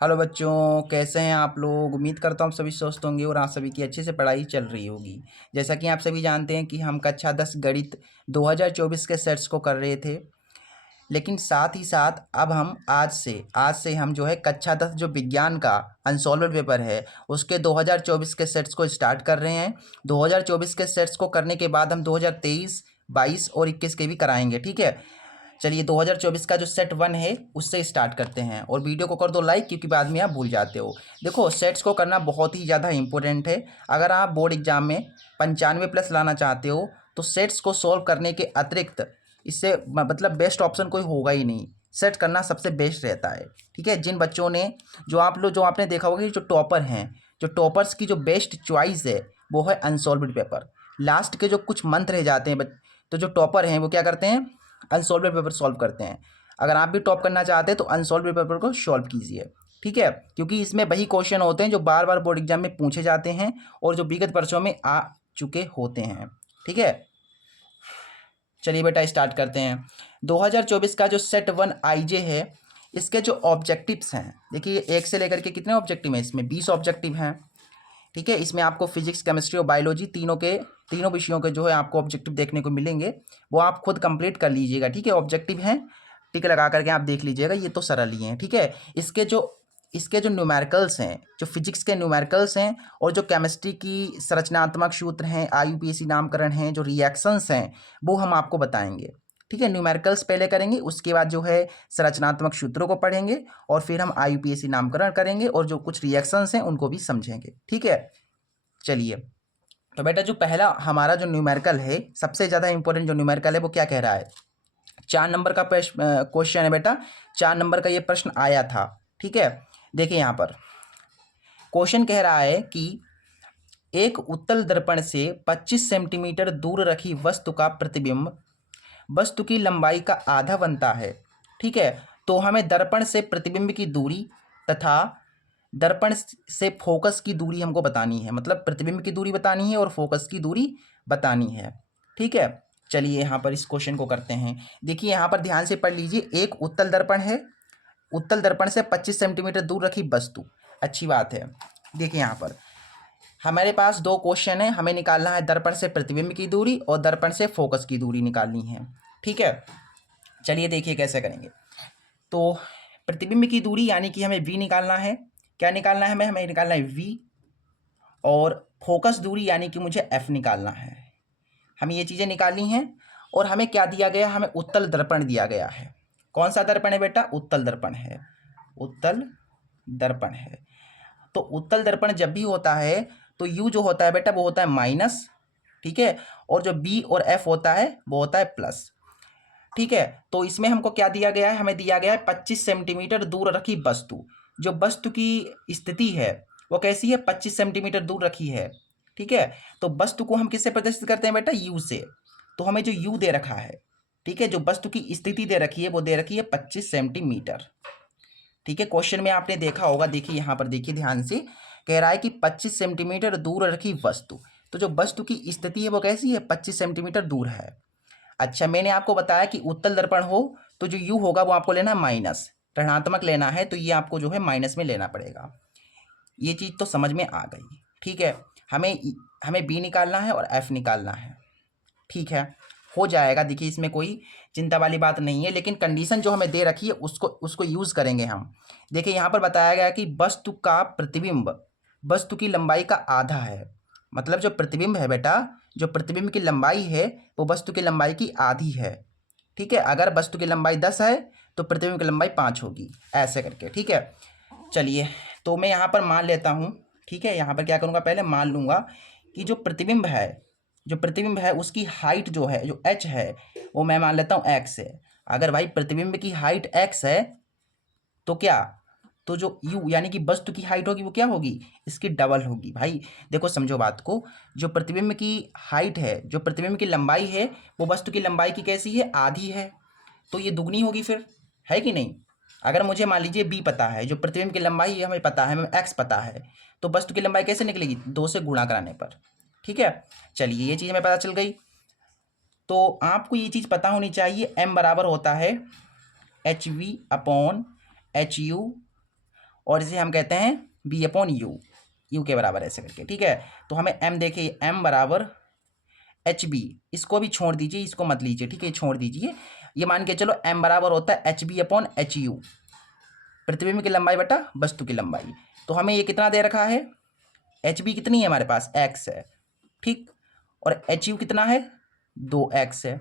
Hello बच्चों, कैसे हैं आप लोग। उम्मीद करता हूँ आप सभी स्वस्थ होंगे और आप सभी की अच्छे से पढ़ाई चल रही होगी। जैसा कि आप सभी जानते हैं कि हम कक्षा 10 गणित 2024 के सेट्स को कर रहे थे, लेकिन साथ ही साथ अब हम आज से हम जो है कक्षा 10 जो विज्ञान का अनसॉल्व्ड पेपर है उसके 2024 के सेट्स को स्टार्ट कर रहे हैं। 2024 के सेट्स को करने के बाद हम 2023, 22 और 21 के भी कराएंगे। ठीक है, चलिए 2024 का जो सेट 1 है उससे स्टार्ट करते हैं और वीडियो को कर दो लाइक, क्योंकि बाद में आप भूल जाते हो। देखो, सेट्स को करना बहुत ही ज़्यादा इंपॉर्टेंट है। अगर आप बोर्ड एग्जाम में 95+ लाना चाहते हो तो सेट्स को सॉल्व करने के अतिरिक्त इससे मतलब बेस्ट ऑप्शन कोई होगा ही नहीं। सेट करना सबसे बेस्ट रहता है। ठीक है, जिन बच्चों ने जो आपने देखा होगा कि जो टॉपर हैं, जो टॉपर्स की जो बेस्ट चॉइस है वो है अनसॉल्व्ड पेपर। लास्ट के जो कुछ मंथ रह जाते हैं तो जो टॉपर हैं वो क्या करते हैं, अनसॉल्व्ड पेपर सॉल्व करते हैं। अगर आप भी टॉप करना चाहते हैं तो अनसॉल्व्ड पेपर को सॉल्व कीजिए। ठीक है, क्योंकि इसमें वही क्वेश्चन होते हैं जो बार बार बोर्ड एग्जाम में पूछे जाते हैं और जो विगत वर्षों में आ चुके होते हैं। ठीक है, चलिए बेटा स्टार्ट करते हैं। 2024 का जो सेट 1 आईजे है, इसके जो ऑब्जेक्टिव्स हैं, देखिए 1 से लेकर के कितने ऑब्जेक्टिव हैं, इसमें 20 ऑब्जेक्टिव हैं। ठीक है, इसमें आपको फिजिक्स, केमिस्ट्री और बायोलॉजी तीनों विषयों के जो है आपको ऑब्जेक्टिव देखने को मिलेंगे। वो आप खुद कंप्लीट कर लीजिएगा। ठीक है, ऑब्जेक्टिव हैं, टिक लगा करके आप देख लीजिएगा, ये तो सरल ही हैं। ठीक है, इसके जो न्यूमेरिकल्स हैं, जो फिजिक्स के न्यूमेरिकल्स हैं और जो केमिस्ट्री की संरचनात्मक सूत्र हैं, आईयूपीएसी नामकरण हैं, जो रिएक्शंस हैं, वो हम आपको बताएंगे। ठीक है, न्यूमेरिकल्स पहले करेंगे, उसके बाद जो है संरचनात्मक सूत्रों को पढ़ेंगे और फिर हम आईयूपीएसी नामकरण करेंगे और जो कुछ रिएक्शंस हैं उनको भी समझेंगे। ठीक है, चलिए तो बेटा जो पहला हमारा जो न्यूमेरिकल है, सबसे ज़्यादा इंपॉर्टेंट जो न्यूमेरिकल है वो क्या कह रहा है, 4 नंबर का क्वेश्चन है बेटा। 4 नंबर का ये प्रश्न आया था। ठीक है, देखिए यहाँ पर क्वेश्चन कह रहा है कि एक उत्तल दर्पण से 25 सेंटीमीटर दूर रखी वस्तु का प्रतिबिंब वस्तु की लंबाई का आधा बनता है। ठीक है, तो हमें दर्पण से प्रतिबिंब की दूरी तथा दर्पण से फोकस की दूरी हमको बतानी है। मतलब प्रतिबिंब की दूरी बतानी है और फोकस की दूरी बतानी है। ठीक है, चलिए यहाँ पर इस क्वेश्चन को करते हैं। देखिए यहाँ पर ध्यान से पढ़ लीजिए, एक उत्तल दर्पण है, उत्तल दर्पण से 25 सेंटीमीटर दूर रखी वस्तु, अच्छी बात है। देखिए यहाँ पर हमारे पास 2 क्वेश्चन है, हमें निकालना है दर्पण से प्रतिबिंब की दूरी और दर्पण से फोकस की दूरी निकालनी है। ठीक है, चलिए देखिए कैसे करेंगे। तो प्रतिबिंब की दूरी यानी कि हमें v निकालना है। क्या निकालना है, हमें निकालना है v। और फोकस दूरी यानी कि मुझे f निकालना है। हमें ये चीज़ें निकालनी हैं। और हमें क्या दिया गया, हमें उत्तल दर्पण दिया गया है। कौन सा दर्पण है बेटा, उत्तल दर्पण है। उत्तल दर्पण है, तो उत्तल दर्पण जब भी होता है तो u जो होता है बेटा वो होता है माइनस। ठीक है, और जो b और f होता है वो होता है प्लस। ठीक है, तो इसमें हमको क्या दिया गया है, हमें दिया गया है 25 सेंटीमीटर दूर रखी वस्तु। जो वस्तु की स्थिति है वो कैसी है, 25 सेंटीमीटर दूर रखी है। ठीक है, तो वस्तु को हम किससे प्रदर्शित करते हैं बेटा, u से। तो हमें जो u दे रखा है, ठीक है, जो वस्तु की स्थिति दे रखी है वो दे रखी है 25 सेंटीमीटर। ठीक है, क्वेश्चन में आपने देखा होगा, देखिए यहाँ पर देखिए ध्यान से, कह रहा है कि 25 सेंटीमीटर दूर रखी वस्तु। तो जो वस्तु की स्थिति है वो कैसी है, 25 सेंटीमीटर दूर है। अच्छा, मैंने आपको बताया कि उत्तल दर्पण हो तो जो u होगा वो आपको लेना है माइनस, ऋणात्मक लेना है, तो ये आपको जो है माइनस में लेना पड़ेगा। ये चीज़ तो समझ में आ गई। ठीक है, हमें हमें b निकालना है और f निकालना है। ठीक है, हो जाएगा। देखिए इसमें कोई चिंता वाली बात नहीं है, लेकिन कंडीशन जो हमें दे रखी है उसको यूज़ करेंगे हम। देखिए यहाँ पर बताया गया कि वस्तु का प्रतिबिंब वस्तु की लंबाई का आधा है। मतलब जो प्रतिबिंब है बेटा, जो प्रतिबिंब की लंबाई है वो वस्तु की लंबाई की आधी है। ठीक है, अगर वस्तु की लंबाई 10 है तो प्रतिबिंब की लंबाई 5 होगी, ऐसे करके। ठीक है, चलिए तो मैं यहाँ पर मान लेता हूँ। ठीक है, यहाँ पर क्या करूँगा, पहले मान लूँगा कि जो प्रतिबिंब है उसकी हाइट जो है, जो h है, वो मैं मान लेता हूँ x है। अगर भाई प्रतिबिंब की हाइट x है तो क्या, तो जो u यानी कि वस्तु की हाइट होगी वो क्या होगी, इसकी डबल होगी। भाई देखो समझो बात को, जो प्रतिबिंब की हाइट है, जो प्रतिबिंब की लंबाई है वो वस्तु की लंबाई की कैसी है, आधी है, तो ये दुगनी होगी फिर, है कि नहीं। अगर मुझे मान लीजिए b पता है, जो प्रतिबिंब की लंबाई है हमें पता है, हमें x पता है, तो वस्तु की लंबाई कैसे निकलेगी, 2 से गुणा कराने पर। ठीक है, चलिए ये चीज़ हमें पता चल गई। तो आपको ये चीज़ पता होनी चाहिए, m बराबर होता है HV/HU और इसे हम कहते हैं बी अपॉन यू, यू के बराबर ऐसे करके, ठीक है। तो हमें एम देखिए, एम बराबर एच बी, इसको भी छोड़ दीजिए, इसको मत लीजिए, ठीक है, छोड़ दीजिए। ये मान के चलो एम बराबर होता है H B upon H U, प्रतिबिंब की लंबाई बटा वस्तु की लंबाई। तो हमें ये कितना दे रखा है, एच बी कितनी है हमारे पास, एक्स है, ठीक, और एच यू कितना है, 2x है,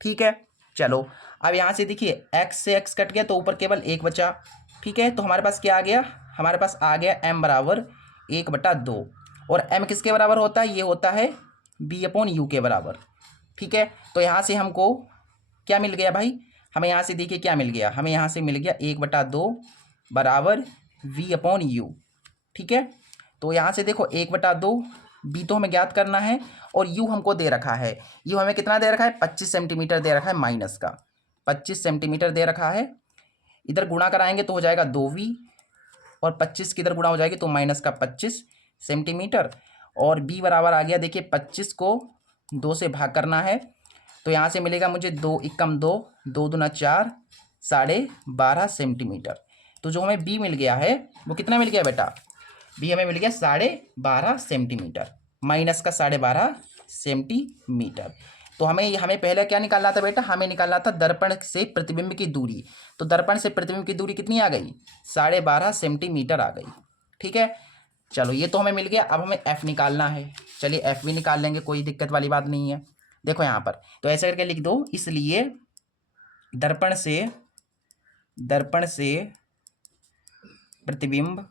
ठीक है। चलो अब यहाँ से देखिए x से x कट गया तो ऊपर केवल 1 बचा, ठीक है। तो हमारे पास क्या आ गया, हमारे पास आ गया m बराबर 1/2, और m किसके बराबर होता है, ये होता है b अपॉन यू के बराबर, ठीक है। तो यहाँ से हमको क्या मिल गया भाई, हमें यहाँ से देखिए क्या मिल गया, हमें यहाँ से मिल गया 1/2 बराबर v अपॉन यू, ठीक है। तो यहाँ से देखो 1/2, बी तो हमें ज्ञात करना है, और यू हमको दे रखा है, यू हमें कितना दे रखा है, 25 सेंटीमीटर दे रखा है, माइनस का 25 सेंटीमीटर दे रखा है। इधर गुणा कराएंगे तो हो जाएगा 2v, और 25 की इधर गुणा हो जाएगी तो माइनस का 25 सेंटीमीटर, और बी बराबर आ गया देखिए 25 को 2 से भाग करना है, तो यहाँ से मिलेगा मुझे 2 एकम 2, 2 दूना 4, 12.5 सेंटीमीटर। तो जो हमें बी मिल गया है वो कितना मिल गया बेटा, बी हमें मिल गया 12.5 सेंटीमीटर, माइनस का 12.5 सेंटीमीटर। तो हमें पहले क्या निकालना था बेटा, हमें निकालना था दर्पण से प्रतिबिंब की दूरी। तो दर्पण से प्रतिबिंब की दूरी कितनी आ गई, 12.5 सेंटीमीटर आ गई, ठीक है। चलो ये तो हमें मिल गया, अब हमें एफ निकालना है, चलिए एफ भी निकाल लेंगे, कोई दिक्कत वाली बात नहीं है। देखो यहाँ पर तो ऐसे करके लिख दो, इसलिए दर्पण से प्रतिबिंब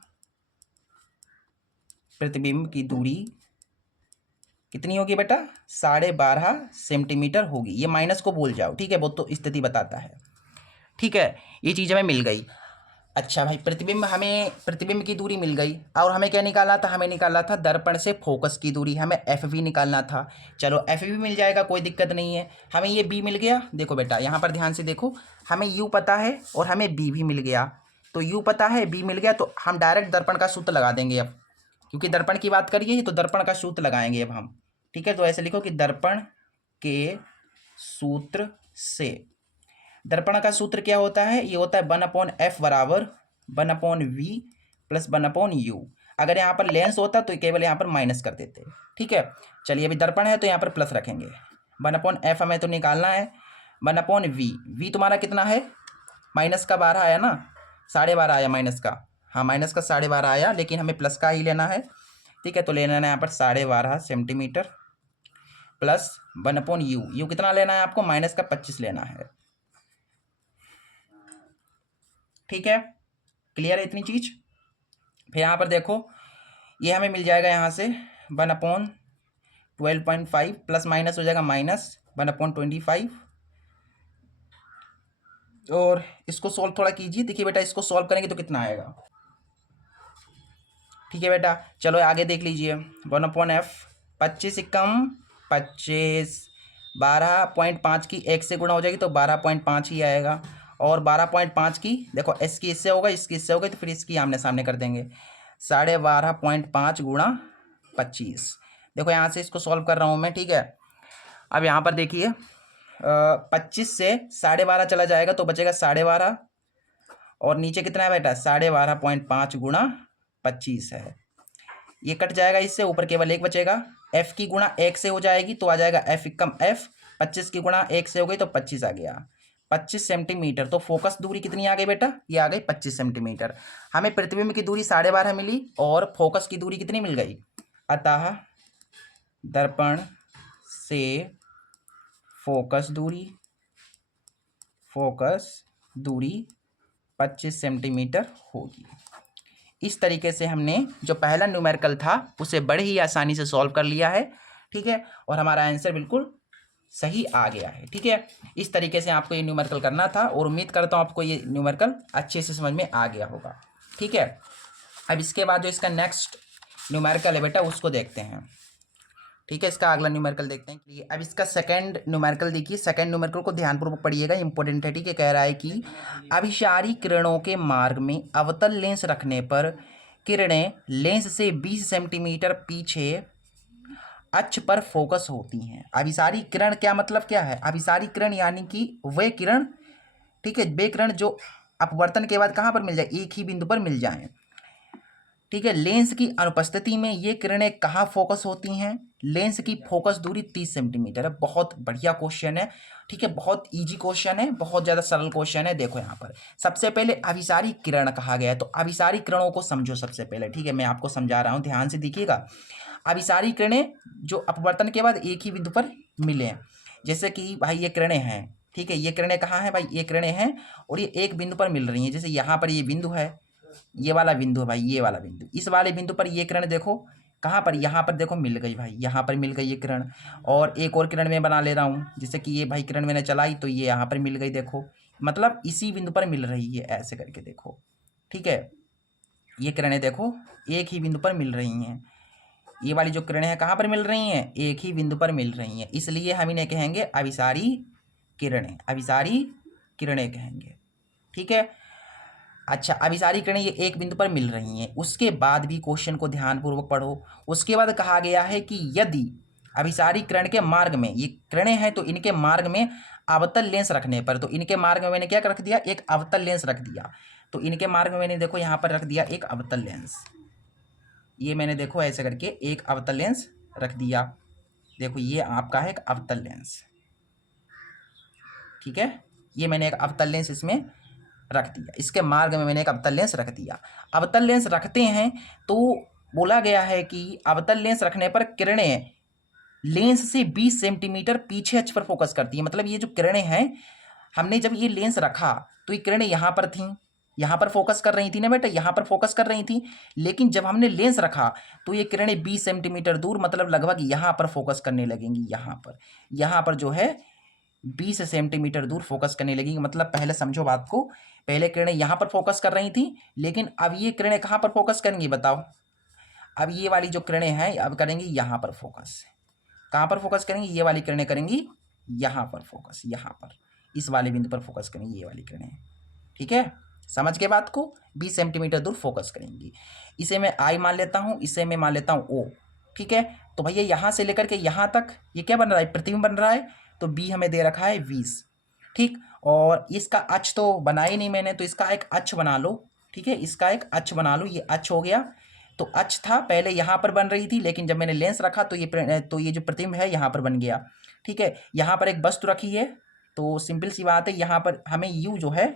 की दूरी कितनी होगी बेटा, 12.5 सेंटीमीटर होगी। ये माइनस को भूल जाओ, ठीक है, वो तो स्थिति बताता है, ठीक है। ये चीज़ हमें मिल गई। अच्छा भाई, प्रतिबिंब की दूरी मिल गई, और हमें क्या निकालना था, हमें निकालना था दर्पण से फोकस की दूरी, हमें एफ भी निकालना था। चलो एफ भी मिल जाएगा, कोई दिक्कत नहीं है। हमें ये बी मिल गया, देखो बेटा यहाँ पर ध्यान से देखो, हमें यू पता है और हमें बी भी मिल गया। तो यू पता है, बी मिल गया, तो हम डायरेक्ट दर्पण का सूत्र लगा देंगे अब, क्योंकि दर्पण की बात करिए तो दर्पण का सूत्र लगाएंगे अब हम, ठीक है। तो ऐसे लिखो कि दर्पण के सूत्र से, दर्पण का सूत्र क्या होता है, ये होता है 1/f बराबर 1/v प्लस 1/u। अगर यहाँ पर लेंस होता तो केवल यहाँ पर माइनस कर देते, ठीक है। चलिए अभी दर्पण है तो यहाँ पर प्लस रखेंगे, 1/f हमें तो निकालना है, 1/v, v तुम्हारा कितना है, माइनस का 12 आया ना, 12.5 आया माइनस का, हाँ माइनस का 12.5 आया, लेकिन हमें प्लस का ही लेना है, ठीक है। तो लेना है यहाँ पर 12.5 सेंटीमीटर प्लस 1/u, यू कितना लेना है आपको, माइनस का 25 लेना है, ठीक है। क्लियर है इतनी चीज। फिर यहाँ पर देखो ये हमें मिल जाएगा यहाँ से 1/12.5 प्लस माइनस हो जाएगा माइनस 1/25, और इसको सॉल्व थोड़ा कीजिए, देखिए बेटा इसको सॉल्व करेंगे तो कितना आएगा, ठीक है बेटा। चलो आगे देख लीजिए, 1/f, 25 एकम 25, 12.5 की 1 से गुणा हो जाएगी तो 12.5 ही आएगा, और 12.5 की देखो इसकी इससे होगा, इसकी इससे होगा, तो फिर इसकी आमने सामने कर देंगे, 12.5 गुणा 25। देखो यहाँ से इसको सॉल्व कर रहा हूँ मैं, ठीक है। अब यहाँ पर देखिए 25 से 12.5 चला जाएगा तो बचेगा 12.5, और नीचे कितना है बेटा, 12.5 गुणा 25 है, ये कट जाएगा, इससे ऊपर केवल 1 बचेगा। एफ की गुणा 1 से हो जाएगी तो आ जाएगा एफ एकम एफ, 25 की गुणा 1 से हो गई तो 25 आ गया, 25 सेंटीमीटर। तो फोकस दूरी कितनी आ गई बेटा, ये आ गई 25 सेंटीमीटर। हमें प्रतिबिंब की दूरी 12.5 मिली और फोकस की दूरी कितनी मिल गई, अतः दर्पण से फोकस दूरी 25 सेंटीमीटर होगी। इस तरीके से हमने जो पहला न्यूमेरिकल था उसे बड़े ही आसानी से सॉल्व कर लिया है, ठीक है, और हमारा आंसर बिल्कुल सही आ गया है, ठीक है। इस तरीके से आपको ये न्यूमेरिकल करना था, और उम्मीद करता हूँ आपको ये न्यूमेरिकल अच्छे से समझ में आ गया होगा, ठीक है। अब इसके बाद जो इसका नेक्स्ट न्यूमेरिकल है बेटा उसको देखते हैं, ठीक है। इसका अगला न्यूमेरिकल देखते हैं। अब इसका सेकंड न्यूमेरिकल देखिए, सेकंड न्यूमेरिकल को ध्यानपूर्वक पढ़िएगा, इंपॉर्टेंट है, ठीक है। कह रहा है कि अभिसारी किरणों के मार्ग में अवतल लेंस रखने पर किरणें लेंस से 20 सेंटीमीटर पीछे अक्ष पर फोकस होती हैं। अभिसारी किरण क्या मतलब क्या है, अभिसारी किरण यानी कि वे किरण, ठीक है, वे किरण जो अपवर्तन के बाद कहाँ पर मिल जाए, एक ही बिंदु पर मिल जाएं। ठीक है। लेंस की अनुपस्थिति में ये किरणें कहाँ फोकस होती हैं? लेंस की फोकस दूरी 30 सेंटीमीटर है। बहुत बढ़िया क्वेश्चन है, ठीक है, बहुत इजी क्वेश्चन है, बहुत ज़्यादा सरल क्वेश्चन है। देखो यहाँ पर सबसे पहले अभिसारी किरण कहा गया है, तो अभिसारी किरणों को समझो सबसे पहले, ठीक है, मैं आपको समझा रहा हूँ, ध्यान से देखिएगा। अभिसारी किरणें जो अपवर्तन के बाद एक ही बिंदु पर मिले, जैसे कि भाई ये किरणें हैं, ठीक है, ये किरणें कहाँ हैं भाई? ये किरणें हैं और ये एक बिंदु पर मिल रही हैं। जैसे यहाँ पर ये बिंदु है, ये वाला बिंदु है भाई, ये वाला बिंदु, इस वाले बिंदु पर ये किरण देखो कहाँ पर, यहाँ पर देखो मिल गई भाई, यहाँ पर मिल गई ये किरण। और एक और किरण मैं बना ले रहा हूँ, जैसे कि ये भाई किरण मैंने चलाई तो ये यहाँ पर मिल गई, देखो, मतलब इसी बिंदु पर मिल रही है, ऐसे करके देखो, ठीक है। ये किरणें देखो एक ही बिंदु पर मिल रही हैं, ये वाली जो किरणें हैं कहाँ पर मिल रही हैं? एक ही बिंदु पर मिल रही हैं, इसलिए हम इन्हें कहेंगे अभिसारी किरणें, अभिसारी किरणें कहेंगे, ठीक है। अच्छा, अभिसारी किरणें ये एक बिंदु पर मिल रही हैं, उसके बाद भी क्वेश्चन को ध्यानपूर्वक पढ़ो। उसके बाद कहा गया है कि यदि अभिसारी किरण के मार्ग में, ये किरणें हैं तो इनके मार्ग में अवतल लेंस रखने पर, तो इनके मार्ग में मैंने क्या रख दिया? एक अवतल लेंस रख दिया। तो इनके मार्ग में मैंने देखो यहाँ पर रख दिया एक अवतल लेंस, ये मैंने देखो ऐसे करके एक अवतल लेंस रख दिया। देखो ये आपका है एक अवतल लेंस, ठीक है, ये मैंने एक अवतल लेंस इसमें रख दिया, इसके मार्ग में मैंने एक अवतल लेंस रख दिया। अवतल लेंस रखते हैं तो बोला गया है कि अवतल लेंस रखने पर किरणें लेंस से 20 सेंटीमीटर पीछे अक्ष पर फोकस करती है। मतलब ये जो किरणें हैं, हमने जब ये लेंस रखा तो ये किरणें यहाँ पर थीं, यहाँ पर फोकस कर रही थी ना बेटा, यहाँ पर फोकस कर रही थी, लेकिन जब हमने लेंस रखा तो ये किरणें 20 सेंटीमीटर दूर, मतलब लगभग यहाँ पर फोकस करने लगेंगी, यहाँ पर जो है 20 सेंटीमीटर दूर फोकस करने लगेंगी। मतलब पहले समझो बात को, पहले किरणें यहाँ पर फोकस कर रही थी, लेकिन अब ये किरणें कहाँ पर फोकस करेंगी बताओ? अब ये वाली जो किरणें हैं अब करेंगी यहाँ पर फोकस। कहाँ पर फोकस करेंगी? ये वाली किरणें करेंगी यहाँ पर फोकस, यहाँ पर इस वाले बिंदु पर फोकस करेंगी ये वाली किरणें, ठीक है। समझ के बात को? 20 सेंटीमीटर दूर फोकस करेंगी। इसे मैं आई मान लेता हूँ, इसे मैं मान लेता हूँ ओ, ठीक है। तो भैया यहाँ से लेकर के यहाँ तक ये क्या बन रहा है? प्रतिबिंब बन रहा है, तो बी हमें दे रखा है 20, ठीक। और इसका अक्ष तो बना ही नहीं मैंने, तो इसका एक अक्ष बना लो, ठीक है, इसका एक अक्ष बना लो, ये अक्ष हो गया। तो अक्ष था पहले यहाँ पर बन रही थी, लेकिन जब मैंने लेंस रखा तो ये जो प्रतिबिंब है यहाँ पर बन गया, ठीक है। यहाँ पर एक वस्तु रखी है, तो सिंपल सी बात है, यहाँ पर हमें यू जो है,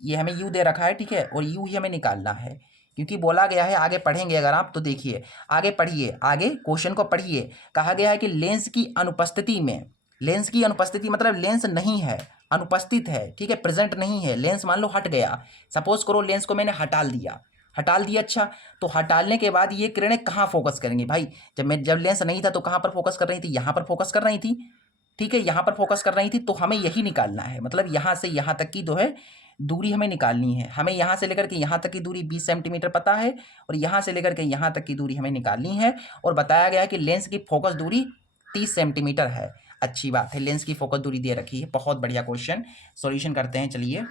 ये हमें यू दे रखा है, ठीक है, और यू ही हमें निकालना है, क्योंकि बोला गया है, आगे पढ़ेंगे अगर आप तो देखिए, आगे पढ़िए, आगे क्वेश्चन को पढ़िए। कहा गया है कि लेंस की अनुपस्थिति में, लेंस की अनुपस्थिति मतलब लेंस नहीं है, अनुपस्थित है, ठीक है, प्रेजेंट नहीं है। लेंस मान लो हट गया, सपोज करो लेंस को मैंने हटा दिया, अच्छा, तो हटाने के बाद ये किरणें कहाँ फोकस करेंगी भाई? जब लेंस नहीं था तो कहाँ पर फोकस कर रही थी? यहाँ पर फोकस कर रही थी, ठीक है, यहाँ पर फोकस कर रही थी। तो हमें यही निकालना है, मतलब यहाँ से यहाँ तक की जो है दूरी हमें निकालनी है। हमें यहाँ से लेकर के यहाँ तक की दूरी 20 सेंटीमीटर पता है, और यहाँ से लेकर के यहाँ तक की दूरी हमें निकालनी है। और बताया गया है कि लेंस की फोकस दूरी 30 सेंटीमीटर है। अच्छी बात है, लेंस की फोकस दूरी दे रखी है, बहुत बढ़िया क्वेश्चन। सॉल्यूशन करते हैं, चलिए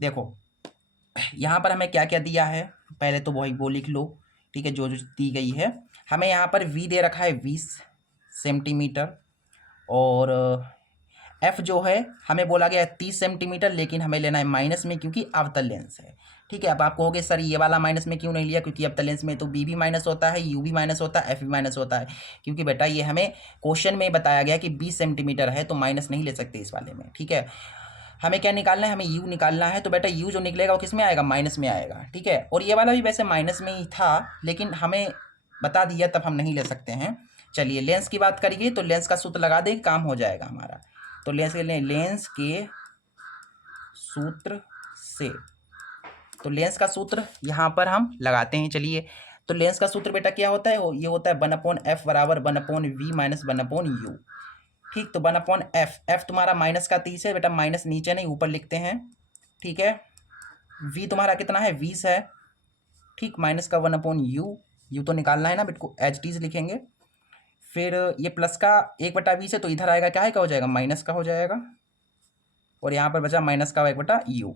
देखो यहाँ पर हमें क्या क्या दिया है, पहले तो वो लिख लो, ठीक है, जो जो दी गई है। हमें यहाँ पर v दे रखा है 20 सेंटीमीटर, और f जो है हमें बोला गया है 30 सेंटीमीटर, लेकिन हमें लेना है माइनस में, क्योंकि अवतल लेंस है, ठीक है। अब आप कहोगे सर ये वाला माइनस में क्यों नहीं लिया? क्योंकि अवतल लेंस में तो b भी माइनस होता है, u भी माइनस होता है, f भी माइनस होता है, क्योंकि बेटा ये हमें क्वेश्चन में बताया गया कि 20 सेंटीमीटर है, तो माइनस नहीं ले सकते इस वाले में, ठीक है। हमें क्या निकालना है? हमें u निकालना है, तो बेटा u जो निकलेगा वो किस में आएगा? माइनस में आएगा, ठीक है। और ये वाला भी वैसे माइनस में ही था, लेकिन हमें बता दिया तब हम नहीं ले सकते हैं। चलिए लेंस की बात करिए, तो लेंस का सूत्र लगा दें, काम हो जाएगा हमारा। तो लेंस के सूत्र से, तो लेंस का सूत्र यहाँ पर हम लगाते हैं, चलिए। तो लेंस का सूत्र बेटा क्या होता है? ये होता है 1/f बराबर 1/v माइनस 1/u, ठीक। तो 1/f, f तुम्हारा माइनस का 30 है बेटा, माइनस नीचे नहीं ऊपर लिखते हैं, ठीक है। v तुम्हारा कितना है? 20 है, ठीक, माइनस का 1/u, u तो निकालना है ना बेटा को, एच टी लिखेंगे। फिर ये प्लस का 1/20 है, तो इधर आएगा क्या है, क्या हो जाएगा? माइनस का हो जाएगा, और यहाँ पर बचा माइनस का 1/u।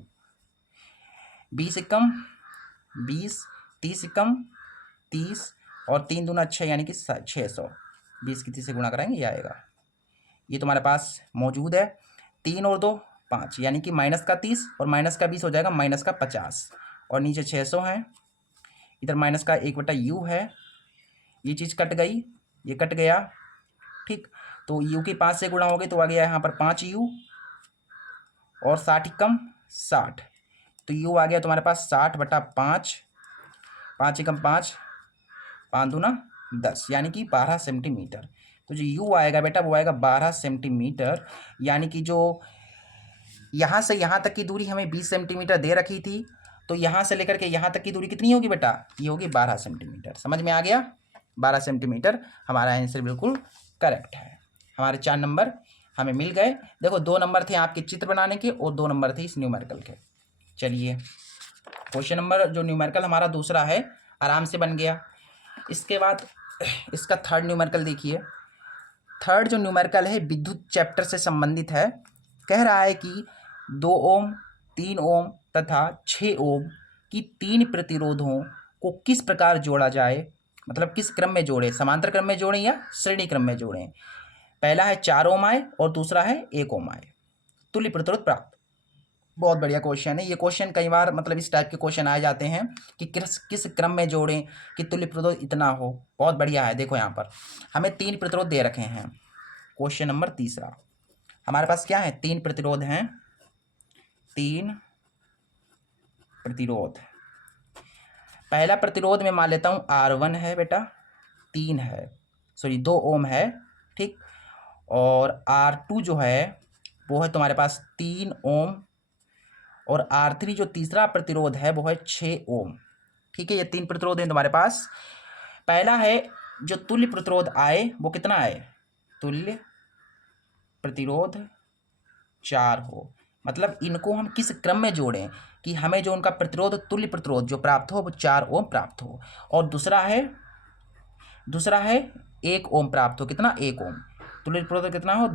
20 एकम 20, 30 एकम 30, और 3 दूना 6, यानी कि 600। 20 की 30 से गुणा कराएंगे, ये आएगा, ये तुम्हारे पास मौजूद है। 3 और 2 5, यानी कि माइनस का 30 और माइनस का 20 हो जाएगा माइनस का 50, और नीचे 600 है। इधर माइनस का 1/u है, ये चीज़ कट गई, ये कट गया, ठीक। तो u के 5 से गुणा हो गए तो आ गया यहाँ पर 5u और 60 कम 60, तो u आ गया तुम्हारे पास 60/5, 5 एकम 5, 5 दूना 10, यानी कि 12 सेंटीमीटर। तो जो u आएगा बेटा वो आएगा 12 सेंटीमीटर, यानी कि जो यहाँ से यहाँ तक की दूरी हमें 20 सेंटीमीटर दे रखी थी, तो यहाँ से लेकर के यहाँ तक की दूरी कितनी होगी बेटा, ये होगी 12 सेंटीमीटर। समझ में आ गया, 12 सेंटीमीटर हमारा आंसर बिल्कुल करेक्ट है। हमारे 4 नंबर हमें मिल गए। देखो 2 नंबर थे आपके चित्र बनाने के और 2 नंबर थे इस न्यूमेरिकल के। चलिए क्वेश्चन नंबर जो न्यूमेरिकल हमारा दूसरा है आराम से बन गया। इसके बाद इसका थर्ड न्यूमेरिकल देखिए। थर्ड जो न्यूमेरिकल है विद्युत चैप्टर से संबंधित है। कह रहा है कि 2 ओम, 3 ओम तथा 6 ओम की 3 प्रतिरोधों को किस प्रकार जोड़ा जाए, मतलब किस क्रम में जोड़ें, समांतर क्रम में जोड़ें या श्रेणी क्रम में जोड़ें। पहला है 4 ओम आए और दूसरा है 1 ओम आए, तुल्य प्रतिरोध प्राप्त। बहुत बढ़िया क्वेश्चन है ये। क्वेश्चन कई बार मतलब इस टाइप के क्वेश्चन आए जाते हैं कि किस क्रम में जोड़ें कि तुल्य प्रतिरोध इतना हो। बहुत बढ़िया है। देखो यहाँ पर हमें 3 प्रतिरोध दे रखे हैं। क्वेश्चन नंबर तीसरा हमारे पास क्या है, 3 प्रतिरोध हैं, 3 प्रतिरोध। पहला प्रतिरोध मैं मान लेता हूँ R1 है बेटा, 3 है, सॉरी 2 ओम है, ठीक। और R2 जो है वो है तुम्हारे पास 3 ओम और R3 जो तीसरा प्रतिरोध है वो है 6 ओम, ठीक है। ये 3 प्रतिरोध हैं तुम्हारे पास। पहला है जो तुल्य प्रतिरोध आए वो कितना आए, तुल्य प्रतिरोध 4 हो, मतलब इनको हम किस क्रम में जोड़ें कि हमें जो उनका प्रतिरोध तुल्य प्रतिरोध जो प्राप्त हो वो 4 ओम प्राप्त हो। और दूसरा है 1 ओम प्राप्त हो, कितना 1 ओम। तुल्य प्रतिरोध कितना हो,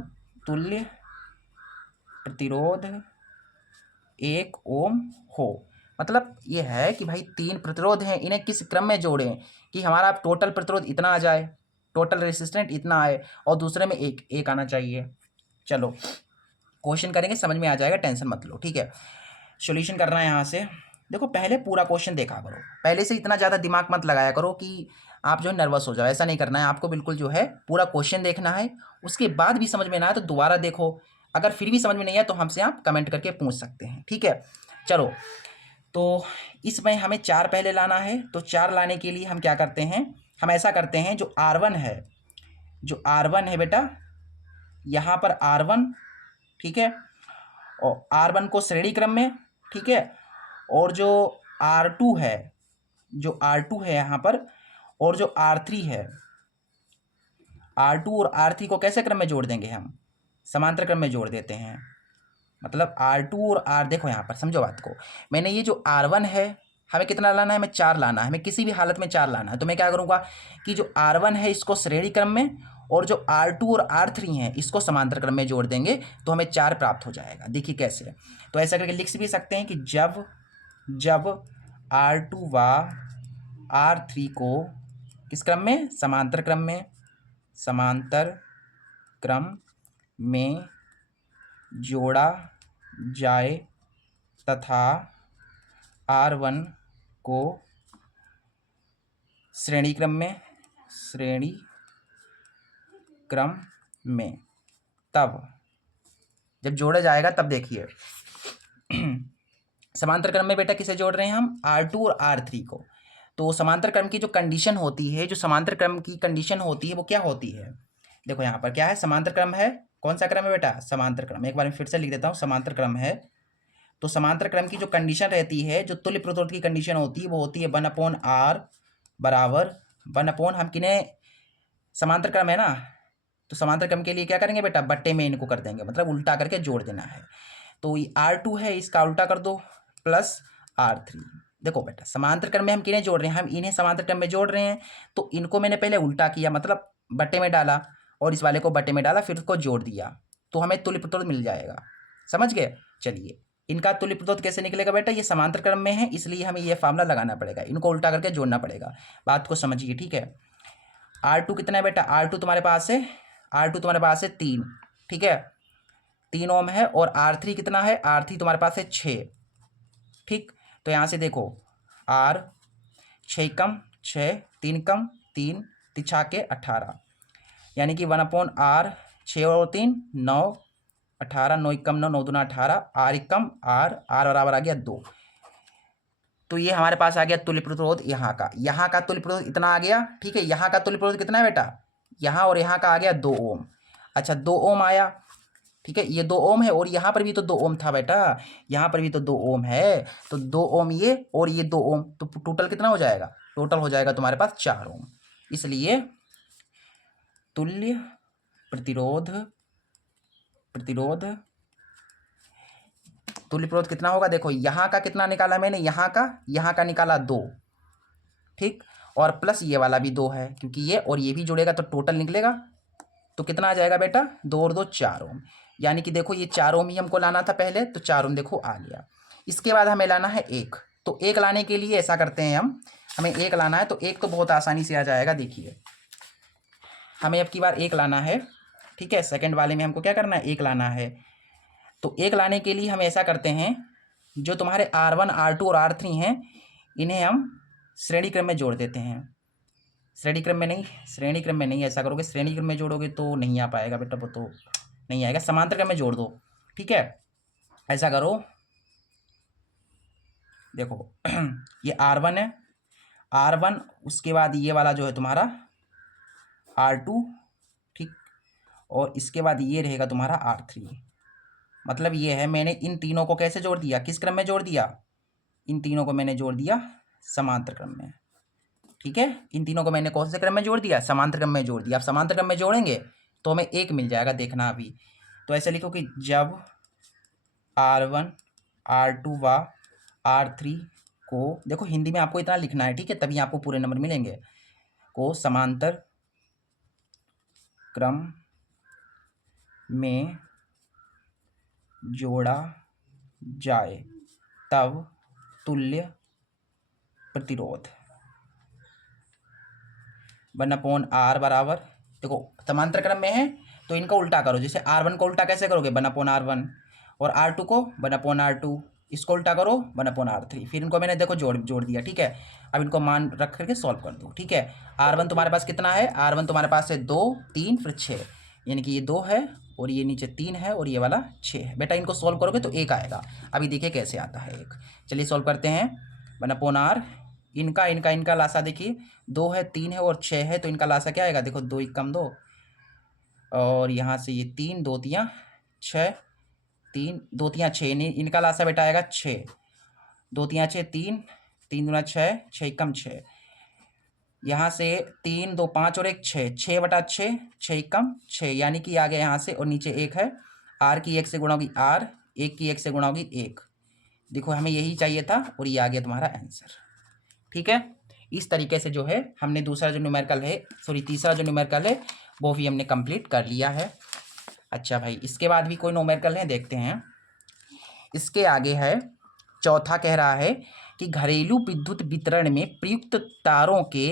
तुल्य प्रतिरोध 1 ओम हो। मतलब ये है कि भाई 3 प्रतिरोध हैं, इन्हें किस क्रम में जोड़ें कि हमारा टोटल प्रतिरोध इतना आ जाए, टोटल रेसिस्टेंट इतना आए और दूसरे में एक आना चाहिए। चलो क्वेश्चन करेंगे, समझ में आ जाएगा, टेंशन मत लो, ठीक है। सॉल्यूशन करना है यहाँ से। देखो पहले पूरा क्वेश्चन देखा करो, पहले से इतना ज़्यादा दिमाग मत लगाया करो कि आप जो है नर्वस हो जाओ, ऐसा नहीं करना है आपको। बिल्कुल जो है पूरा क्वेश्चन देखना है, उसके बाद भी समझ में ना आए तो दोबारा देखो। अगर फिर भी समझ में नहीं आए तो हमसे आप कमेंट करके पूछ सकते हैं, ठीक है। चलो तो इसमें हमें 4 पहले लाना है, तो 4 लाने के लिए हम क्या करते हैं, हम ऐसा करते हैं जो R1 है, जो R1 है बेटा, यहाँ पर R1, ठीक है, और R1 को श्रेणी क्रम में, ठीक है। और जो R2 है, जो R2 है यहाँ पर, और जो R3 है, R2 और R3 को कैसे क्रम में जोड़ देंगे हम, समांतर क्रम में जोड़ देते हैं। मतलब R2 और R, देखो यहाँ पर समझो बात को, मैंने ये जो R1 है हमें कितना लाना है, हमें 4 लाना है, हमें किसी भी हालत में 4 लाना है। तो मैं क्या करूँगा कि जो R1 है इसको श्रेणी क्रम में और जो R2 और R3 हैं इसको समांतर क्रम में जोड़ देंगे तो हमें 4 प्राप्त हो जाएगा। देखिए कैसे, तो ऐसा करके लिख भी सकते हैं कि जब R2 व R3 को किस क्रम में, समांतर क्रम में जोड़ा जाए तथा R1 को श्रेणी क्रम में, तब जब जोड़ा जाएगा तब देखिए समांतर क्रम में बेटा किसे जोड़ रहे हैं हम, R2 और R3 को। तो समांतर क्रम की जो कंडीशन होती है, जो समांतर क्रम की कंडीशन होती है वो क्या होती है, देखो यहाँ पर क्या है, समांतर क्रम है, कौन सा क्रम है बेटा, समांतर क्रम। एक बार मैं फिर से लिख देता हूँ, समांतर क्रम है। तो समांतर क्रम की जो कंडीशन रहती है, जो तुल्य प्रतिरोध की कंडीशन होती है वो होती है 1/R बराबर 1/, हम किन्हें, समांतर क्रम है ना, तो समांतर क्रम के लिए क्या करेंगे बेटा, बट्टे में इनको कर देंगे, मतलब उल्टा करके जोड़ देना है। तो ये R2 है इसका उल्टा कर दो प्लस R3। देखो बेटा समांतर क्रम में हम किन्हें जोड़ रहे हैं, हम इन्हें समांतर क्रम में जोड़ रहे हैं, तो इनको मैंने पहले उल्टा किया, मतलब बट्टे में डाला और इस वाले को बट्टे में डाला, फिर उसको जोड़ दिया, तो हमें तुल्य प्रतिरोध मिल जाएगा। समझ गए। चलिए इनका तुल्य प्रतिरोध कैसे निकलेगा बेटा, ये समांतर क्रम में है इसलिए हमें ये फार्मूला लगाना पड़ेगा, इनको उल्टा करके जोड़ना पड़ेगा। बात को समझिए, ठीक है। R2 कितना है बेटा, R2 तुम्हारे पास है, R2 तुम्हारे पास है 3, ठीक है, 3 ओम है। और R3 कितना है, R3 तुम्हारे पास है 6, ठीक। तो यहाँ से देखो R 6 कम 6, 3 कम 3, तिछा के 18, यानी कि 1/r, 6 और 3 9, 18, 9 कम 9, 9 दूना 18, r कम r बराबर आ गया 2। तो ये हमारे पास आ गया तुल्य प्रतिरोध यहाँ का तुल्य प्रतिरोध इतना आ गया। ठीक है, यहाँ का तुल्य प्रतिरोध कितना है बेटा, यहाँ और यहाँ का आ गया 2 ओम। अच्छा 2 ओम आया। ठीक है, ये 2 ओम है और यहाँ पर भी तो 2 ओम था बेटा, यहाँ पर भी तो 2 ओम है, तो 2 ओम ये और ये 2 ओम, तो टोटल कितना हो जाएगा, टोटल हो जाएगा तुम्हारे पास 4 ओम। इसलिए तुल्य प्रतिरोध तुल्य प्रतिरोध कितना होगा, देखो यहाँ का कितना निकाला मैंने, यहाँ का निकाला 2। ठीक, और प्लस ये वाला भी 2 है, क्योंकि ये और ये भी जुड़ेगा तो टोटल निकलेगा। तो कितना आ जाएगा बेटा, 2 और 2 4 ओम। यानी कि देखो ये 4 ओम ही हमको लाना था पहले, तो 4 ओम देखो आ गया। इसके बाद हमें लाना है 1, तो 1 लाने के लिए ऐसा करते हैं हमें 1 लाना है, तो 1 तो बहुत आसानी से आ जाएगा। देखिए हमें अब की बार 1 लाना है। ठीक है, सेकंड वाले में हमको क्या करना है, 1 लाना है। तो 1 लाने के लिए हम ऐसा करते हैं, जो तुम्हारे R1 R2 और R3 हैं इन्हें हम श्रेणी क्रम में जोड़ देते हैं। श्रेणी क्रम में नहीं ऐसा करोगे, श्रेणी क्रम में जोड़ोगे तो नहीं आ पाएगा बेटा, वो तो नहीं आएगा, समांतर क्रम में जोड़ दो। ठीक है, ऐसा करो, देखो ये R1 है, R1 उसके बाद ये वाला जो है तुम्हारा R2, ठीक, और इसके बाद ये रहेगा तुम्हारा R3। मतलब ये है, मैंने इन तीनों को कैसे जोड़ दिया, किस क्रम में जोड़ दिया, इन तीनों को मैंने जोड़ दिया समांतर क्रम में। ठीक है, इन तीनों को मैंने कौन से क्रम में जोड़ दिया, समांतर क्रम में जोड़ दिया। अब समांतर क्रम में जोड़ेंगे तो हमें 1 मिल जाएगा, देखना अभी। तो ऐसे लिखो कि जब R1 R2 व R3 को, देखो हिंदी में आपको इतना लिखना है, ठीक है, तभी आपको पूरे नंबर मिलेंगे, को समांतर क्रम में जोड़ा जाए तब तुल्य प्रतिरोध 1/r बराबर, देखो समांतर क्रम में है तो इनका उल्टा करो। जैसे R1 को उल्टा कैसे करोगे, 1/r1, और R2 को 1/r2, इसको उल्टा करो 1/r3। फिर इनको मैंने देखो जोड़ दिया। ठीक है, अब इनको मान रख करके सॉल्व कर दो। ठीक है, R1 तुम्हारे पास कितना है, R1 तुम्हारे पास है 2 3 फिर 6, यानी कि ये 2 है और ये नीचे 3 है और ये वाला 6 है। बेटा इनको सॉल्व करोगे तो 1 आएगा। अभी देखिए कैसे आता है 1, चलिए सॉल्व करते हैं। 1/r, इनका लासा देखिए, 2 है 3 है और 6 है, तो इनका लासा क्या आएगा, देखो 2 कम 2, और यहाँ से ये 3 2 तियाँ 6, 3 2 तियाँ 6, इनका लासा बेटा आएगा 6, 2 तियाँ 6, 3 3 दूना 6, 6 कम 6, यहाँ से 3 2 5 और 1 6, 6/6, 6 कम 6, यानी कि आ गया यहाँ से, और नीचे 1 है, r की 1 से गुणा होगी r, 1 की 1 से गुणा होगी 1। देखो हमें यही चाहिए था और ये आ गया तुम्हारा आंसर। ठीक है, इस तरीके से जो है हमने तीसरा जो न्यूमेरिकल है वो भी हमने कंप्लीट कर लिया है। अच्छा भाई, इसके बाद भी कोई न्यूमेरिकल है, देखते हैं। इसके आगे है, चौथा कह रहा है कि घरेलू विद्युत वितरण में प्रयुक्त तारों के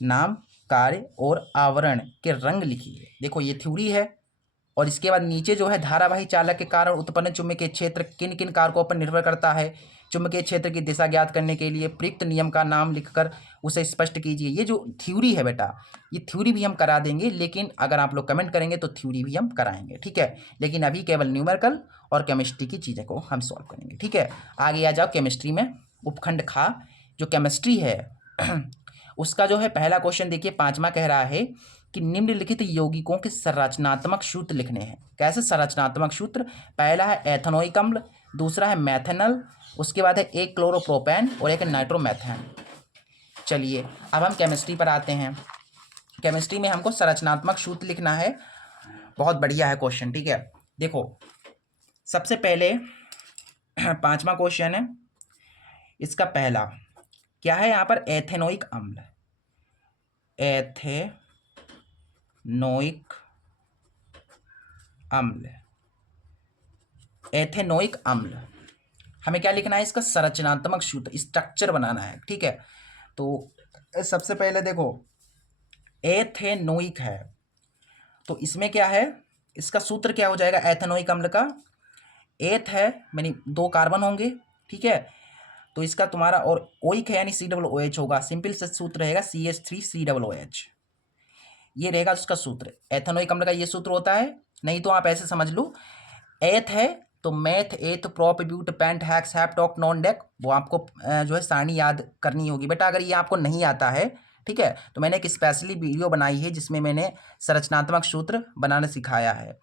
नाम, कार्य और आवरण के रंग लिखिए। देखो ये थ्योरी है, और इसके बाद नीचे जो है, धारावाही चालक के कारण उत्पन्न चुंबकीय क्षेत्र किन किन कारकों पर निर्भर करता है, चुंबकीय क्षेत्र की दिशा ज्ञात करने के लिए प्रयुक्त नियम का नाम लिखकर उसे स्पष्ट कीजिए। ये जो थ्योरी है बेटा, ये थ्योरी भी हम करा देंगे, लेकिन अगर आप लोग कमेंट करेंगे तो थ्योरी भी हम कराएंगे। ठीक है, लेकिन अभी केवल न्यूमेरिकल और केमिस्ट्री की चीज़ों को हम सॉल्व करेंगे। ठीक है, आगे आ जाओ केमिस्ट्री में। उपखंड खा जो केमिस्ट्री है उसका जो है पहला क्वेश्चन देखिए, 5वां कह रहा है कि निम्नलिखित यौगिकों के संरचनात्मक सूत्र लिखने हैं। कैसे संरचनात्मक सूत्र, पहला है एथेनोइक अम्ल, दूसरा है मैथेनल, उसके बाद है एक क्लोरोप्रोपेन और एक नाइट्रोमेथेन। चलिए अब हम केमिस्ट्री पर आते हैं। केमिस्ट्री में हमको संरचनात्मक सूत्र लिखना है, बहुत बढ़िया है क्वेश्चन। ठीक है, देखो सबसे पहले 5वां क्वेश्चन है, इसका पहला क्या है, यहाँ पर एथेनोइक अम्ल, एथेनोइक अम्ल हमें क्या लिखना है, इसका संरचनात्मक सूत्र, स्ट्रक्चर बनाना है। ठीक है, तो सबसे पहले देखो एथेनोइक है, तो इसमें क्या है, इसका सूत्र क्या हो जाएगा एथेनोइक अम्ल का, एथ है मैंने 2 कार्बन होंगे। ठीक है, तो इसका तुम्हारा और ओइक है यानी COOH होगा। सिंपल से सूत्र रहेगा CH3COOH, ये रहेगा उसका सूत्र। एथेनोइक अम्ल का ये सूत्र होता है। नहीं तो आप ऐसे समझ लो, एथ है तो meth, eth, prop, but, pent, hex, hept, टॉक, नॉन डेक, वो आपको जो है सारणी याद करनी होगी बेटा। अगर ये आपको नहीं आता है, ठीक है, तो मैंने एक स्पेशली वीडियो बनाई है जिसमें मैंने संरचनात्मक सूत्र बनाना सिखाया है।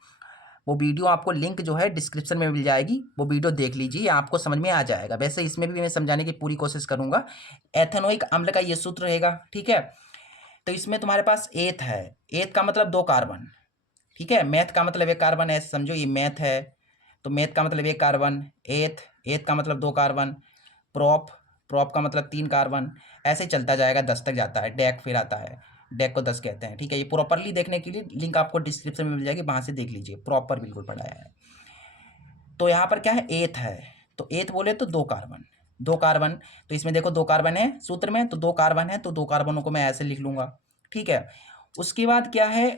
वो वीडियो आपको लिंक जो है डिस्क्रिप्शन में मिल जाएगी, वो वीडियो देख लीजिए, आपको समझ में आ जाएगा। वैसे इसमें भी मैं समझाने की पूरी कोशिश करूंगा। एथेनोइक अम्ल का ये सूत्र रहेगा, ठीक है। तो इसमें तुम्हारे पास एथ है, एथ का मतलब 2 कार्बन, ठीक है। मैथ का मतलब 1 कार्बन है, समझो ये मैथ है, तो मैथ का मतलब 1 कार्बन। एथ, एथ का मतलब 2 कार्बन। प्रोप, प्रोप का मतलब 3 कार्बन। ऐसे ही चलता जाएगा, 10 तक जाता है। डेक फिर आता है, डेक को 10 कहते हैं, ठीक है। ये प्रॉपरली देखने के लिए लिंक आपको डिस्क्रिप्शन में मिल जाएगी, वहाँ से देख लीजिए, प्रॉपर बिल्कुल पढ़ाया है। तो यहाँ पर क्या है, एथ है, तो एथ बोले तो 2 कार्बन, 2 कार्बन। तो इसमें देखो 2 कार्बन है सूत्र में, तो 2 कार्बन है, तो 2 कार्बनों को मैं ऐसे लिख लूँगा, ठीक है। उसके बाद क्या है,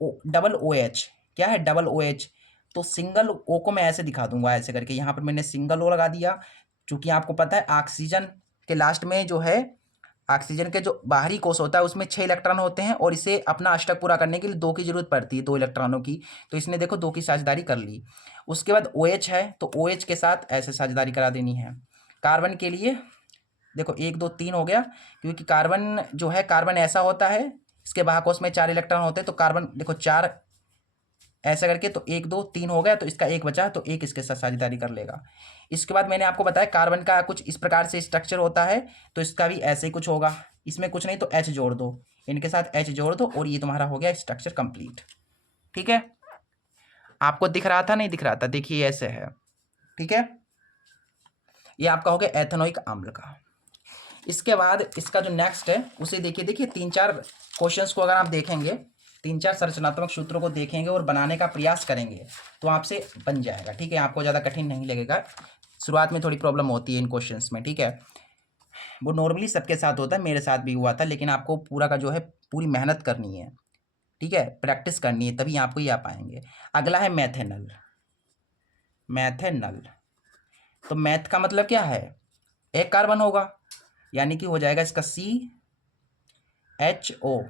डबल ओ एच, क्या है डबल ओ एच, तो सिंगल ओ को मैं ऐसे दिखा दूंगा, ऐसे करके। यहाँ पर मैंने सिंगल ओ लगा दिया, क्योंकि आपको पता है ऑक्सीजन के लास्ट में जो है, ऑक्सीजन के जो बाहरी कोश होता है उसमें 6 इलेक्ट्रॉन होते हैं, और इसे अपना अष्टक पूरा करने के लिए 2 की जरूरत पड़ती है, 2 इलेक्ट्रॉनों की। तो इसने देखो 2 की साझेदारी कर ली। उसके बाद ओ एच है, तो ओ एच के साथ ऐसे साझेदारी करा देनी है। कार्बन के लिए देखो 1 2 3 हो गया, क्योंकि कार्बन जो है, कार्बन ऐसा होता है, इसके बाहकोश में 4 इलेक्ट्रॉन होते हैं, तो कार्बन देखो 4 ऐसा करके, तो 1 2 3 हो गया, तो इसका 1 बचा, तो 1 इसके साथ साझेदारी कर लेगा। इसके बाद मैंने आपको बताया कार्बन का कुछ इस प्रकार से स्ट्रक्चर होता है, तो इसका भी ऐसे ही कुछ होगा। इसमें कुछ नहीं तो H जोड़ दो, इनके साथ H जोड़ दो, और ये तुम्हारा हो गया स्ट्रक्चर कंप्लीट, ठीक है। आपको दिख रहा था, नहीं दिख रहा था, देखिए ऐसे है, ठीक है। ये आपका हो गया एथेनोइक अम्ल का। इसके बाद इसका जो नेक्स्ट है उसे देखिए, देखिए 3-4 क्वेश्चंस को अगर आप देखेंगे, 3-4 संरचनात्मक सूत्रों को देखेंगे और बनाने का प्रयास करेंगे, तो आपसे बन जाएगा, ठीक है। आपको ज़्यादा कठिन नहीं लगेगा। शुरुआत में थोड़ी प्रॉब्लम होती है इन क्वेश्चंस में, ठीक है। वो नॉर्मली सबके साथ होता है, मेरे साथ भी हुआ था, लेकिन आपको पूरा का जो है पूरी मेहनत करनी है, ठीक है, प्रैक्टिस करनी है, तभी आपको ये आ पाएंगे। अगला है मैथेनल, मैथेनल, तो मैथ का मतलब क्या है, 1 कार्बन होगा, यानी कि हो जाएगा इसका CHO।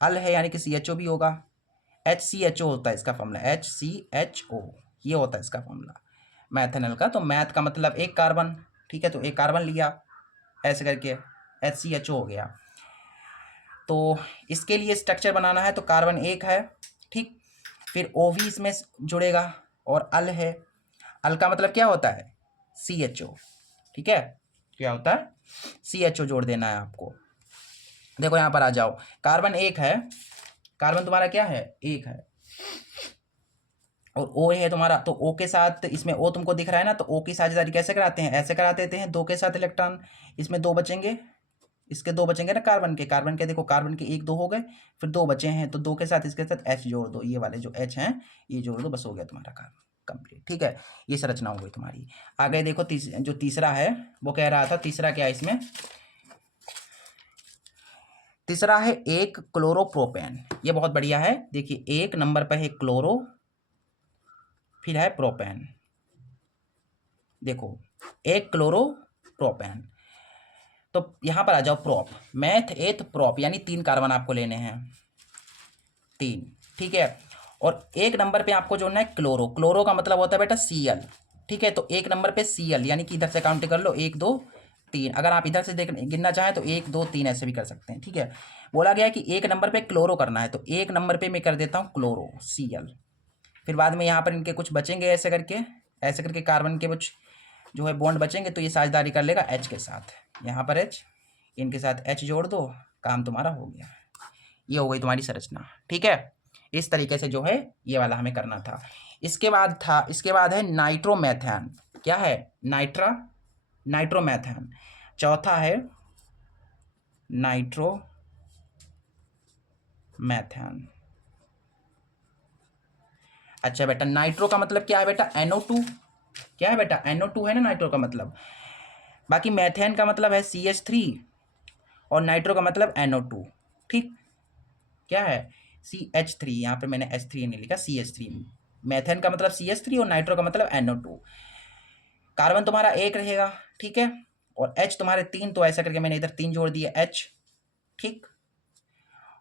अल है यानी कि CHO भी होगा, HCHO होता है इसका फॉर्मूला, HCHO ये होता है इसका फॉर्मूला मैथेनल का। तो मैथ का मतलब 1 कार्बन, ठीक है, तो 1 कार्बन लिया ऐसे करके, HCHO हो गया। तो इसके लिए स्ट्रक्चर बनाना है, तो कार्बन 1 है, ठीक। फिर O भी इसमें जुड़ेगा, और अल है, अल का मतलब क्या होता है, CHO, ठीक है, क्या होता है, CHO जोड़ देना है आपको। देखो यहाँ पर आ जाओ, कार्बन 1 है, कार्बन तुम्हारा क्या है, 1 है, और O है तुम्हारा, तो O के साथ, इसमें O तुमको दिख रहा है ना, तो O की साझेदारी कैसे कराते हैं, ऐसे करा देते हैं, 2 के साथ इलेक्ट्रॉन, इसमें 2 बचेंगे, इसके 2 बचेंगे ना कार्बन के, कार्बन के देखो, कार्बन के 1 2 हो गए, फिर 2 बचे हैं, तो 2 के साथ इसके साथ H जोड़ दो, ये वाले जो H हैं ये जोड़ दो, बस हो गया तुम्हारा कार्बन कंप्लीट, ठीक है। ये संरचना हो गई तुम्हारी। आगे देखो जो तीसरा है, वो कह रहा था, तीसरा क्या है इसमें, तीसरा है 1 क्लोरोप्रोपेन। ये बहुत बढ़िया है, देखिए 1 नंबर पर है क्लोरो, फिर है प्रोपेन, देखो 1 क्लोरोप्रोपेन। तो यहां पर आ जाओ, प्रोप, मैथ एथ प्रोप, यानी 3 कार्बन आपको लेने हैं, 3, ठीक है। और 1 नंबर पे आपको जोड़ना है क्लोरो, क्लोरो का मतलब होता है बेटा Cl, ठीक है। तो 1 नंबर पे Cl, यानी कि इधर से काउंट कर लो, 1 2 3। अगर आप इधर से गिनना चाहें तो 1 2 3 ऐसे भी कर सकते हैं, ठीक है। बोला गया है कि 1 नंबर पे क्लोरो करना है, तो 1 नंबर पे मैं कर देता हूँ क्लोरो Cl। फिर बाद में यहाँ पर इनके कुछ बचेंगे, ऐसे करके कार्बन के कुछ जो है बॉन्ड बचेंगे, तो ये साझेदारी कर लेगा H के साथ, यहाँ पर H, इनके साथ H जोड़ दो, काम तुम्हारा हो गया। ये हो गई तुम्हारी संरचना, ठीक है। इस तरीके से जो है ये वाला हमें करना था। इसके बाद है नाइट्रोमेथेन, क्या है, नाइट्रोमेथेन। चौथा है नाइट्रोमेथेन। अच्छा बेटा, नाइट्रो का मतलब क्या है बेटा, NO2, क्या है बेटा, NO2 है ना नाइट्रो का मतलब। बाकी मैथेन का मतलब है CH3, और नाइट्रो का मतलब NO2, ठीक, क्या है CH3, यहाँ पे मैंने H3 नहीं लिखा, CH3। मैथेन का मतलब CH3 और नाइट्रो का मतलब NO2। कार्बन तुम्हारा 1 रहेगा, ठीक है, और H तुम्हारे 3, तो ऐसा करके मैंने इधर 3 जोड़ दिए H, ठीक।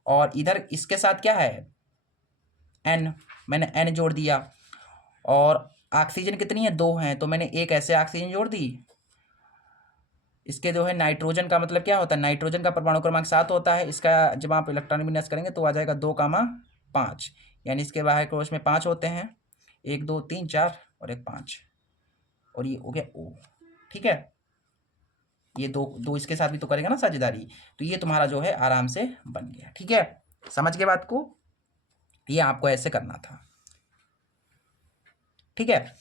और इधर इसके साथ क्या है N, मैंने N जोड़ दिया। और ऑक्सीजन कितनी है, 2 हैं, तो मैंने एक ऐसे ऑक्सीजन जोड़ दी। इसके जो है नाइट्रोजन का मतलब क्या होता है, नाइट्रोजन का परमाणु क्रमांक 7 होता है। इसका जब आप इलेक्ट्रॉन विन्यास करेंगे तो आ जाएगा 2,5, यानी इसके बाहर कोश में 5 होते हैं, 1 2 3 4 और एक 5, और ये हो गया O, ठीक है। ये दो इसके साथ भी तो करेगा ना साझेदारी, तो ये तुम्हारा जो है आराम से बन गया, ठीक है। समझ गए बात को, ये आपको ऐसे करना था, ठीक है।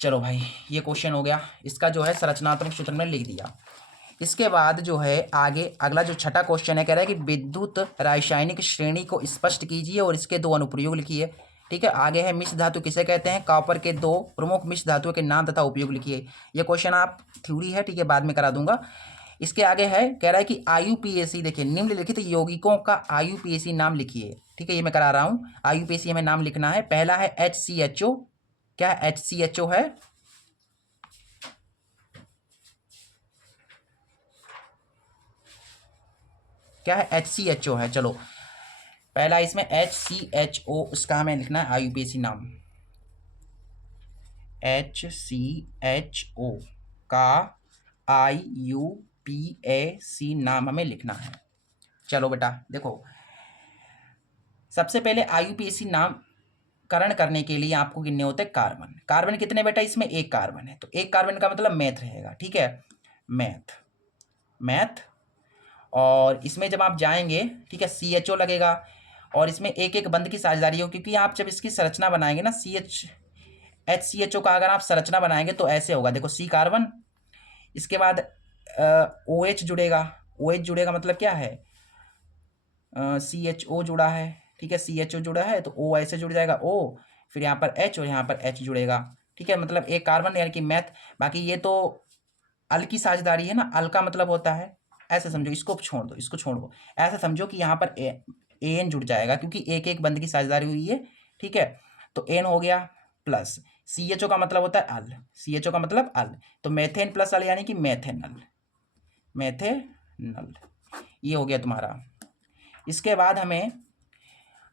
चलो भाई, ये क्वेश्चन हो गया, इसका जो है संरचनात्मक सूत्र में लिख दिया। इसके बाद जो है आगे अगला जो छठा क्वेश्चन है, कह रहा है कि विद्युत रासायनिक श्रेणी को स्पष्ट कीजिए और इसके 2 अनुप्रयोग लिखिए, ठीक है। आगे है मिश्र धातु किसे कहते हैं, कॉपर के 2 प्रमुख मिश्र धातुओं के नाम तथा उपयोग लिखिए। ये क्वेश्चन आप थ्योरी है, ठीक है, बाद में करा दूंगा। इसके आगे है, कह रहा है कि IUPAC, देखिए निम्नलिखित यौगिकों का IUPAC नाम लिखिए, ठीक है, ये मैं करा रहा हूँ। IUPAC हमें नाम लिखना है। पहला है HCHO, क्या HCHO है, क्या है HCHO है। चलो पहला इसमें HCHO, उसका हमें लिखना है IUPAC नाम। HCHO का IUPAC नाम हमें लिखना है। चलो बेटा देखो, सबसे पहले IUPAC नामकरण करने के लिए आपको कितने होते हैं, कार्बन। कार्बन कितने बेटा, इसमें 1 कार्बन है, तो 1 कार्बन का मतलब मैथ रहेगा, ठीक है, मैथ। और इसमें जब आप जाएंगे, ठीक है, CHO लगेगा, और इसमें एक एक बंध की साझेदारी हो, क्योंकि आप जब इसकी संरचना बनाएंगे ना, HCHO का अगर आप संरचना बनाएंगे तो ऐसे होगा, देखो C कार्बन, इसके बाद OH जुड़ेगा। OH जुड़ेगा मतलब क्या है, CHO जुड़ा है, ठीक है, CHO जुड़ा है तो O ऐसे जुड़ जाएगा O, फिर यहाँ पर H और यहाँ पर H जुड़ेगा, ठीक है, मतलब एक कार्बन, यानी कि मैथ। बाकी ये तो अल की साझेदारी है ना, अल का मतलब होता है, ऐसे समझो, इसको छोड़ दो, इसको छोड़ दो, ऐसे समझो कि यहाँ पर AN जुड़ जाएगा, क्योंकि एक एक बंद की साझेदारी हुई है, ठीक है। तो N हो गया, प्लस CHO का मतलब होता है अल, CHO का मतलब अल, तो मेथेन प्लस अल यानी कि मैथेनल, ये हो गया तुम्हारा। इसके बाद हमें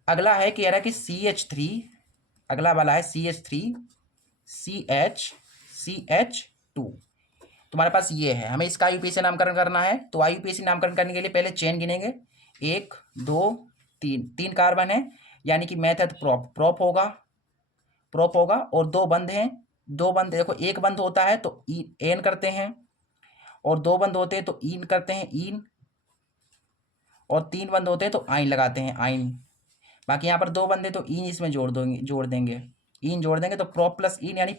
अगला है कि यार कि CH3, अगला वाला है CH3 CH2, तुम्हारे पास ये है, हमें इसका IUPAC नामकरण करना है। तो IUPAC नामकरण करने के लिए पहले चेन गिनेंगे, 1 2 3 कार्बन है, यानी कि मैथ है तो प्रोप होगा, और 2 बंद हैं, 2 बंद देखो, एक बंद होता है तो एन करते हैं, और 2 बंद होते हैं तो इन करते हैं, इन, और 3 बंद होते हैं तो आइन लगाते हैं, आइन। बाकी यहाँ पर 2 बंदे तो इन इसमें जोड़ देंगे, इन जोड़ देंगे तो प्रोप प्लस इन यानी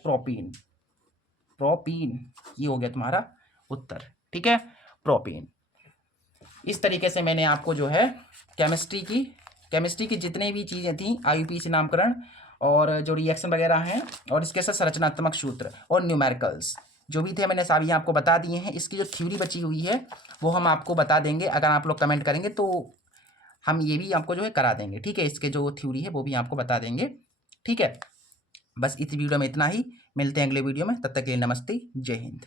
प्रोपीन, ये हो गया तुम्हारा उत्तर, ठीक है, प्रोपीन। इस तरीके से मैंने आपको जो है केमिस्ट्री की जितनी भी चीज़ें थी, IUPAC नामकरण और जो रिएक्शन वगैरह हैं, और इसके साथ संरचनात्मक सूत्र और न्यूमेरिकल्स जो भी थे, मैंने सभी आपको बता दिए हैं। इसकी जो थ्योरी बची हुई है वो हम आपको बता देंगे, अगर आप लोग कमेंट करेंगे तो हम ये भी आपको जो है करा देंगे, ठीक है, इसके जो थ्योरी है वो भी आपको बता देंगे, ठीक है। बस इस वीडियो में इतना ही, मिलते हैं अगले वीडियो में, तब तक के लिए नमस्ते, जय हिंद।